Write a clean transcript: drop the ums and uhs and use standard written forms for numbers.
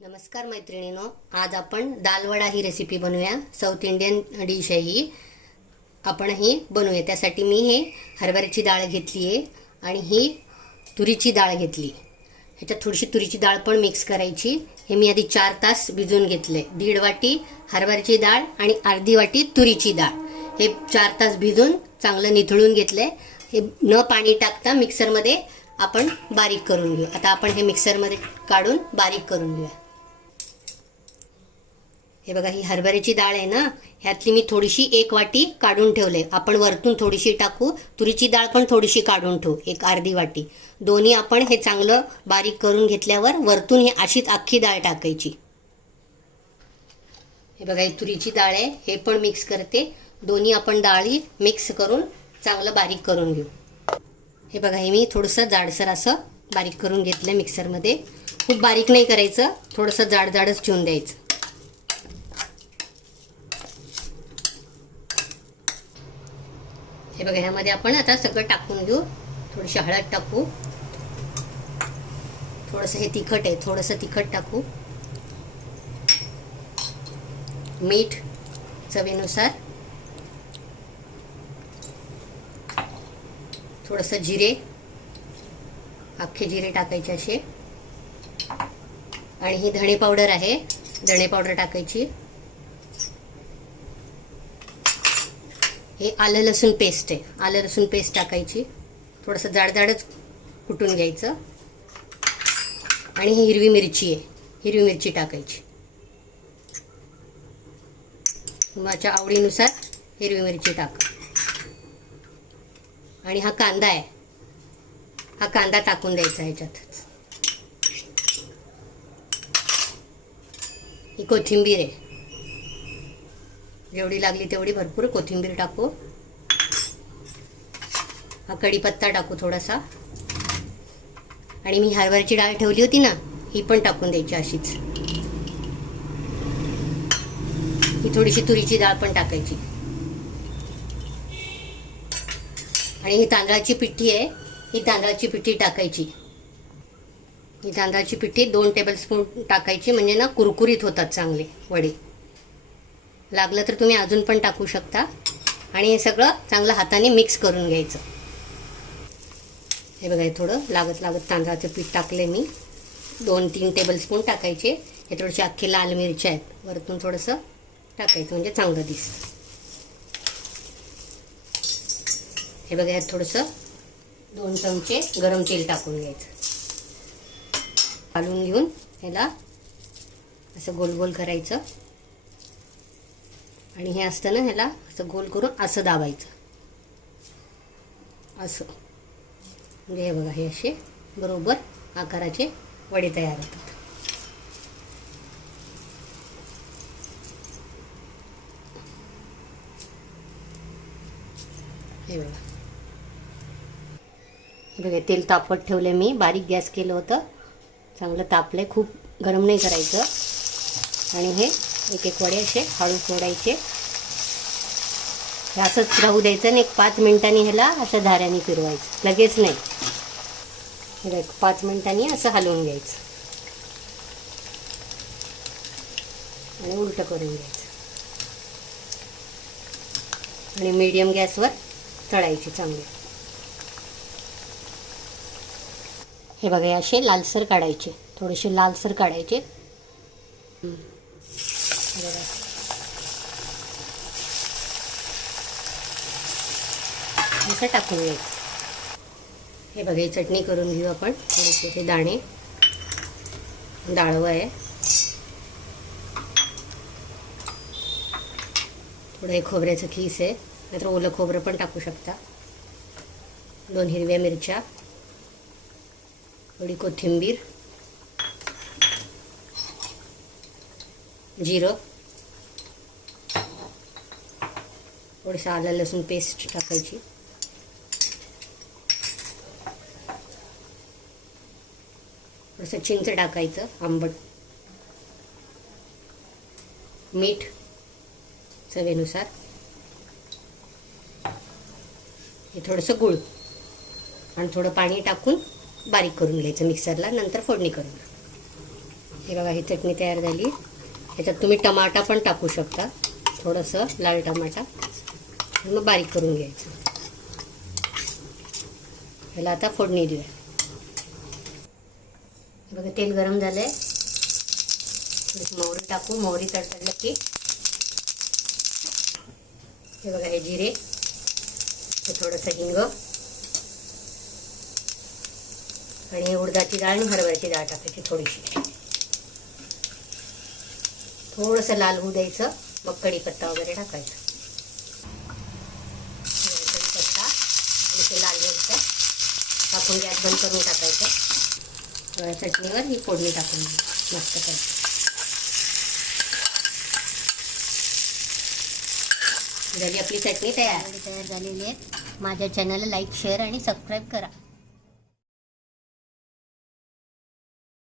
नमस्कार मैत्रिणींनो, आज आपण दाल वडा ही रेसिपी बनवूया। साऊथ इंडियन डिश आहे ही, आपण ही बनवूया। त्यासाठी मी हे हरभऱ्याची डाळ घेतली आहे आणि ही तुरीची डाळ घेतली। ह्याच्यात थोडीशी तुरीची डाळ पण मिक्स करायची। हे मी आधी 4 तास भिजवून घेतले। 1.5 वाटी हरभऱ्याची डाळ आणि अर्धी वाटी तुरीची डाळ हे 4 तास भिजून चांगलं निथळून घेतले। हे न पाणी टाकता मिक्सरमध्ये आपण बारीक करून घेऊ। आता आपण हे मिक्सरमध्ये काढून बारीक करून घेऊया। हे बघा, ही हरभऱ्याची डाळ आहे ना, ह्यातली मी थोडीशी 1 वाटी काढून ठेवले। आपण वरतून थोडीशी टाकू, तुरीची डाळ पण थोडीशी काढून ठेवू, एक अर्धी वाटी। दोन्ही आपण हे चांगलं बारीक करून घेतल्यावर वरतून ही अशीच अख्खी डाळ टाकायची। हे बघा, ही तुरीची डाळ आहे, हे पण मिक्स करते। दोन्ही आपण डाळी मिक्स करून चांगलं बारीक करून घेऊ। हे बघा, हे मी थोडंसं जाडसर असं बारीक करून घेतलं मिक्सरमध्ये। खूप बारीक नाही करायचं, थोडंसं जाडच ठेवून द्यायचं। हे बघा, ह्यामध्ये आपण आता सगळं टाकून घेऊ। थोडीशी हळद टाकू, थोडंसं हे तिखट आहे, थोडंसं तिखट टाकू, मीठ चवीनुसार, थोडंसं जिरे, अख्खे जिरे टाकायचे असे, आणि ही धणे पावडर आहे, धणे पावडर टाकायची। हे आलं लसूण पेस्ट आहे, आलं लसूण पेस्ट टाकायची। थोडंसं जाडच कुटून घ्यायचं। आणि ही हिरवी मिरची आहे, हिरवी मिरची टाकायची। तुमच्या आवडीनुसार हिरवी मिरची टाका। आणि हा कांदा आहे, हा कांदा टाकून द्यायचा ह्याच्यात। ही कोथिंबीर आहे, जेवढी लागली तेवढी भरपूर कोथिंबीर टाकू। हा कढीपत्ता टाकू थोडासा। आणि मी हरभऱ्याची डाळ ठेवली होती ना, ही पण टाकून द्यायची अशीच। ही थोडीशी तुरीची डाळ पण टाकायची। आणि ही तांदळाची पिठी आहे, ही तांदळाची पिठी टाकायची। ही तांदळाची पिठी 2 टेबलस्पून टाकायची, म्हणजे ना कुरकुरीत होतात चांगले वडे। लागलं तर तुम्ही अजून पण टाकू शकता। आणि हे सगळं चांगलं हाताने मिक्स करून घ्यायचं। हे बघा, हे थोडं लागत तांदळाचं पीठ टाकले मी। 2-3 टेबलस्पून टाकायचे। हे थोडेसे अख्खे लाल मिरच्या आहेत, वरतून थोडंसं टाकायचं म्हणजे चांगलं दिसतं। हे बघा, यात थोडंसं 2 चमचे गरम तेल टाकून घ्यायचं। घालून घेऊन ह्याला असं गोल गोल करायचं। आणि हे असतं ना, ह्याला असं गोल करून असं दाबायचं, असं। म्हणजे हे बघा, हे असे बरोबर आकाराचे वडे तयार होतात। हे बघा, हे बघा, तेल तापत ठेवले मी, बारीक गॅस केलं होतं, चांगलं तापलंय, खूप गरम नाही करायचं। आणि हे एक वडे असे हळू सोडायचे, हे असंच राहू द्यायचं। आणि 5 मिनिटांनी ह्याला असं धाऱ्याने फिरवायचं, लगेच नाही। हे 5 मिनिटांनी असं हलवून घ्यायचं आणि उलटं करून घ्यायचं। आणि मीडियम गॅसवर तळायचे चांगले। हे बघा, असे लालसर काढायचे, थोडेसे लालसर काढायचे। असं टाकून घ्यायचं। हे बघा, ही चटणी करून घेऊ आपण। थोडेसे हे दाणे, डाळवं आहे, थोडं हे खोबऱ्याचं खीस आहे, नाहीतर ओलं खोबरं पण टाकू शकता। 2 हिरव्या मिरच्या, थोडी कोथिंबीर, जिरं, थोडंसं आलं लसूण पेस्ट टाकायची। थोडंसं चिंच टाकायचं आंबट, मीठ चवीनुसार, हे थोडंसं गूळ आणि थोडं पाणी टाकून बारीक करून घ्यायचं मिक्सरला, नंतर फोडणी करून। हे बघा, ही चटणी तयार झाली. याच्यात तुम्ही टमाटा पण टाकू शकता, थोडंसं लाल टमाटा, मग बारीक करून घ्यायचं. ह्याला आता फोडणी देऊया. बघा तेल गरम झालं आहे. मोहरी टाकू. मोहरी तडतडलं की हे बघा, हे जिरे, हे थोडंसं हिंग आणि उडदाची डाळ आणि हरभऱ्याची डाळ टाकायची थोडीशी. थोडंसं लाल होऊ द्यायचं, मग कढीपत्ता वगैरे टाकायचा. कढीपत्ता आणि ते लाल मिरच्या टाकून गॅस बंद करून टाकायचं. चटणीवर ही फोडणी टाकून मस्त करायची. झाली आपली चटणी तयार झालेली आहे. माझ्या चॅनलला लाईक, शेअर आणि सबस्क्राईब करा.